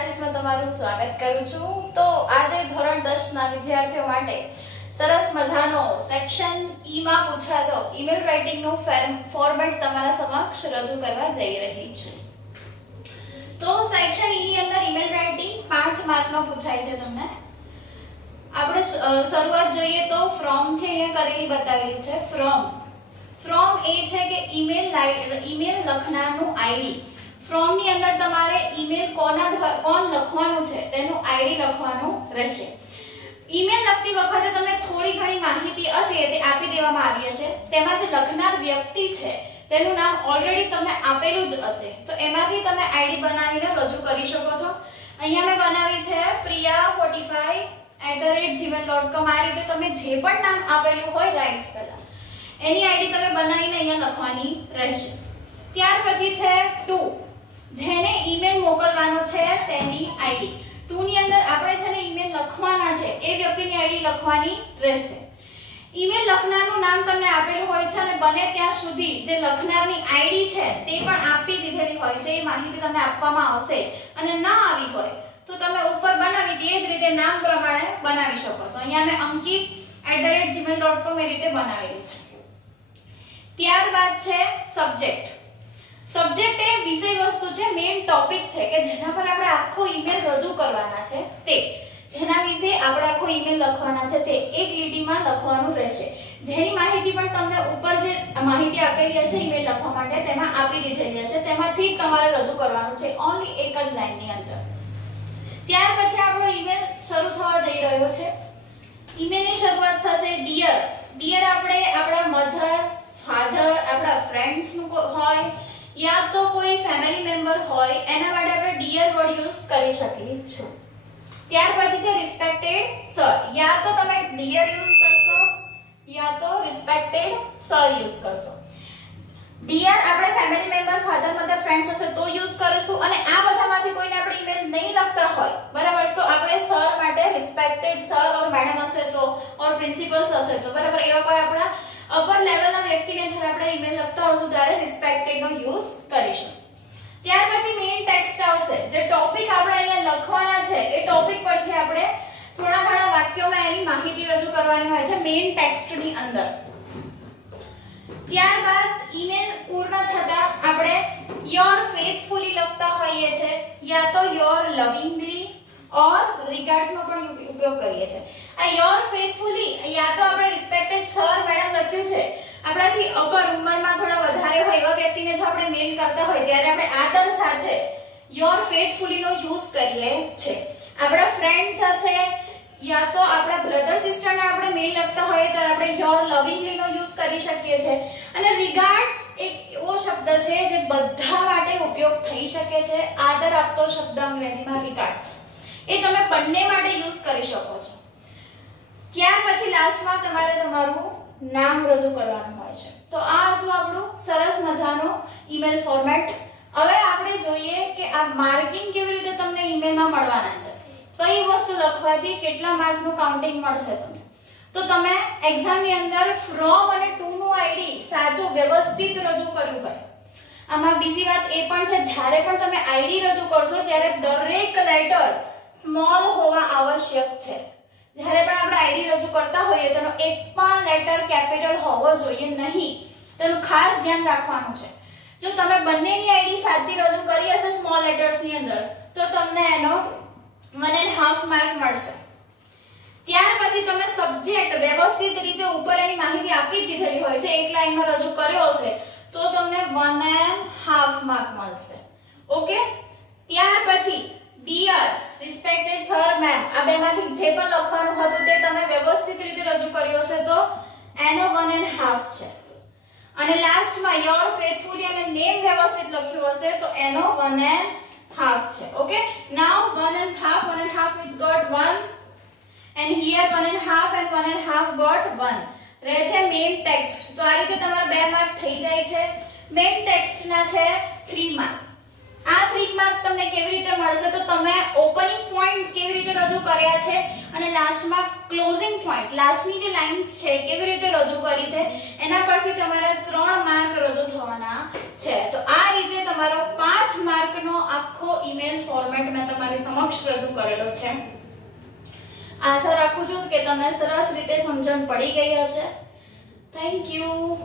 ક્લાસીસમાં તમારું સ્વાગત કરું છું। તો આજે ધોરણ 10 ના વિદ્યાર્થીઓ માટે સરસ મજાનો સેક્શન ઈ માં પૂછાતો ઈમેલ રાઇટિંગ નો ફોર્મેટ તમારા સમક્ષ રજૂ કરવા જઈ રહી છું। તો સેક્શન ઈ ની અંદર ઈમેલ રાઇટિંગ 5 માર્કનો પૂછાય છે તમને। આપણે શરૂઆત જોઈએ તો ફ્રોમ થી અહીંયા કરેલી બતાવેલી છે। ફ્રોમ એ છે કે ઈમેલ લખનારનું આઈડી। ફ્રોમ ની અંદર તમારે ઈમેલ કોણ લખવાનું છે તેનું આઈડી લખવાનું રહેશે। ઈમેલ લખતી વખતે તમને થોડી ઘણી માહિતી હશે તે આપી દેવામાં આવી હશે। તેમાં જે લખનાર વ્યક્તિ છે તેનું નામ ઓલરેડી તમને આપેલું જ હશે, તો એમાંથી તમે આઈડી બનાવીને રજૂ કરી શકો છો। અહીંયા મેં બનાવી છે priya45@gmail.com। આ રીતે તમે જે પણ નામ આપેલું હોય રાઇટ્સ પહેલા એની આઈડી તમે બનાવીને અહીંયા લખવાની રહેશે। ત્યાર પછી છે ટુ, જેને ઈમેલ મોકલવાનો છે તેની આઈડી। ટુ ની અંદર આપણે જેને ઈમેલ લખવાના છે એ વ્યક્તિની આઈડી લખવાની રહેશે। ઈમેલ લખનારનું નામ તમને આપેલું હોય છે અને બને ત્યાં સુધી જે લખનારની આઈડી છે તે પણ આપી દીધેલી હોય છે, એ માહિતી તમને આપવામાં આવશે જ। અને ના આવી હોય તો તમે ઉપર બનાવી તે જ રીતે નામ પ્રમાણે બનાવી શકો છો। અહીંયા મેં ankit@gmail.com એ રીતે બનાવેલી છે। ત્યારબાદ છે સબ્જેક્ટ। સબ્જેક્ટ એ વિષય વસ્તુ છે, મેઇન ટોપિક છે કે જેના પર આપણે આખો ઈમેલ રજૂ કરવાના છે, તે જેના વિશે આપણે આખો ઈમેલ લખવાના છે તે એક લીટીમાં લખવાનું રહેશે। જેની માહિતી પણ તમને ઉપર જે માહિતી આપેલી હશે ઈમેલ લખવા માટે તેમાં આપી દીધેલી હશે, તેમાંથી તમારે રજૂ કરવાનું છે ઓન્લી એક જ લાઈનની અંદર। ત્યાર પછી આપણો ઈમેલ શરૂ થવા જઈ રહ્યો છે। ઈમેલની શરૂઆત થશે ડિયર આપણે આપણા મધર, ફાધર, આપણા ફ્રેન્ડ્સ નું હોય યા તો કોઈ ફેમિલી મેમ્બર હોય એના માટે આપણે ડિયર વર્ડ યુઝ કરી શકીએ છીએ। ત્યાર પછી છે રિસ્પેક્ટેડ સર, યા તો તમે ડિયર યુઝ કરશો યા તો રિસ્પેક્ટેડ સર યુઝ કરશો। ડિયર આપણે family member, father, mother, friends હશે તો યુઝ કરીશું, અને આ બધામાંથી કોઈને આપણે ઈમેલ નહીં લખતા હોય બરાબર તો આપણે સર માટે રિસ્પેક્ટેડ સર ઓર મેડમ હશે તો ઓર પ્રિન્સિપલ્સ હશે તો બરાબર એવા કોઈ આપણા અપર લેવલના વ્યક્તિને જ્યારે આપણે ઈમેલ લખતા હોશું ત્યારે રિસ્પેક્ટેડ નો યુઝ કરીશું। ત્યાર પછી મેઇન ટેક્સ્ટ આવશે, જે ટોપિક આપણે અહીંયા લખવાના છે એ ટોપિક પરથી આપણે થોડા ઘણા વાક્યોમાં એની માહિતી રજૂ કરવાની હોય છે મેઇન ટેક્સ્ટની અંદર। ત્યારબાદ ઈમેલ પૂર્ણ થતા આપણે યોર ફેથફુલી લખતા હોઈએ છે યા તો યોર લવિંગલી ઓર રિગાર્ડ્સ નો પણ ઉપયોગ કરીએ છીએ। આ યોર ફેથફુલી યા તો આપણે રિસ્પેક્ટેડ સર મેડમ લખ્યું છે, આપણાથી અપર ઉંમરમાં થોડા વધારે હોય એવા વ્યક્તિને જો આપણે મેલ કરતા હોય ત્યારે આપણે આદર સાથે યોર ફેથફુલી નો યુઝ કરીએ છીએ। આપણા ફ્રેન્ડ્સ હશે યા તો આપણા બ્રધર સિસ્ટરને આપણે મેલ લખતા હોઈએ તો આપણે યોર લવિંગલી નો યુઝ કરી શકીએ છીએ। અને રિગાર્ડ્સ એક એવો શબ્દ છે જે બધા માટે ઉપયોગ થઈ શકે છે, આદર આપતો શબ્દ અંગ્રેજીમાં રિગાર્ડ્સ, એ તમે બંને માટે યુઝ કરી શકો છો। ત્યાર પછી લાસ્ટમાં તમારે તમારું નામ રજૂ કરવાનું હોય છે। તો આ હતું આપણું સરસ મજાનો ઈમેલ ફોર્મેટ। હવે આપણે જોઈએ કે આ માર્કિંગ કેવી રીતે તમને ઈમેલમાં મળવાના છે, કઈ વસ્તુ લખવાથી કેટલા માર્કનું કાઉન્ટિંગ મળશે તમને। તો તમે એક્ઝામની અંદર ફ્રોમ અને ટુ નું આઈડી સાચું વ્યવસ્થિત રજૂ કર્યું હોય। આમાં બીજી વાત એ પણ છે, જ્યારે પણ તમે આઈડી રજૂ કરશો ત્યારે દરેક લેટર સ્મોલ હોવા આવશ્યક છે। જ્યારે પણ આપણે આઈડી રજૂ કરતા હોઈએ તેનો એક પણ લેટર કેપિટલ હોવો જોઈએ નહીં, તેનું ખાસ ધ્યાન રાખવાનું છે। જો તમે બંનેની આઈડી સાચી રજૂ કરી હશે સ્મોલ લેટર્સની અંદર તો તમને એનો 1.5 માર્ક મળશે। ત્યાર પછી તમે સબ્જેક્ટ વ્યવસ્થિત રીતે ઉપર એની માહિતી આપી દીધેલી હોય છે, એક લાઈનમાં રજૂ કર્યો હશે તો તમને 1.5 માર્ક મળશે। ઓકે, ત્યાર પછી ડિયર, રિસ્પેક્ટેડ સર મેમ, આ બેમાંથી જે પણ લખવાનું હતું તે તમે વ્યવસ્થિત રીતે રજૂ કર્યું હશે તો એનો 1.5 છે। અને લાસ્ટમાં યોર ફેથફુલી અને નેમ વ્યવસ્થિત લખ્યું હશે તો એનો 1.5 છે। Okay, now 1.5 which got 1 and here 1.5 and 1.5 got 1 રહે છે મેઇન ટેક્સ્ટ। તો આ રીતે તમારા 2 માર્ક થઈ જાય છે। મેઇન ટેક્સ્ટના છે 3 માર્ક। આ 3 માર્ક તમને કેવી રીતે મળશે તો તમે ઓપનિંગ પોઈન્ટ્સ કેવી રીતે રજૂ કર્યા છે અને લાસ્ટમાં ક્લોઝિંગ પોઈન્ટ, લાસ્ટની જે લાઇન્સ છે કેવી રીતે રજૂ કરી છે એના પરથી તમારા 3 માર્ક રજૂ થવાના છે। તો આ રીતે તમારો 5 માર્કનો આ આખો ઈમેલ ફોર્મેટ મેં તમારી સમક્ષ રજૂ કરેલો છે. આશા રાખું છું કે તમને સરસ રીતે સમજણ પડી ગઈ હશે. Thank you.